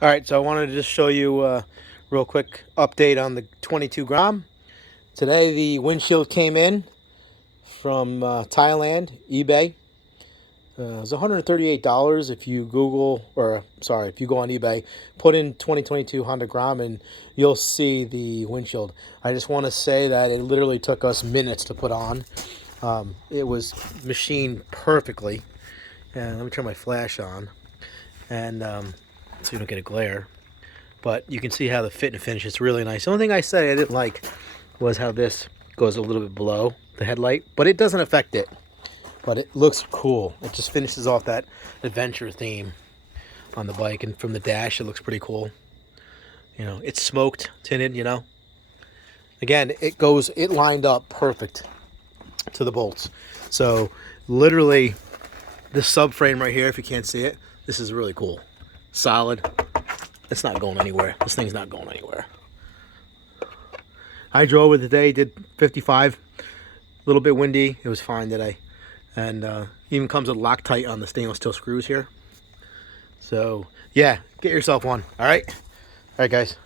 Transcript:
All right, so I wanted to just show you a real quick update on the 22 Grom. Today the windshield came in from Thailand, eBay. It was $138 if you if you go on eBay, put in 2022 Honda Grom, and you'll see the windshield. I just want to say that it literally took us minutes to put on. It was machined perfectly. And let me turn my flash on, and so you don't get a glare. But you can see how the fit and finish is really nice. The only thing I said I didn't like was how this goes a little bit below the headlight, but it doesn't affect it. But it looks cool. It just finishes off that adventure theme on the bike, and from the dash it looks pretty cool. You know, it's smoked, tinted, you know. Again, it lined up perfect to the bolts. So literally this subframe right here, if you can't see it, this is really cool. Solid. It's not going anywhere. This thing's not going anywhere. I drove it today, did 55. A little bit windy. It was fine today. And even comes with Loctite on the stainless steel screws here. So, yeah, get yourself one. All right? All right, guys.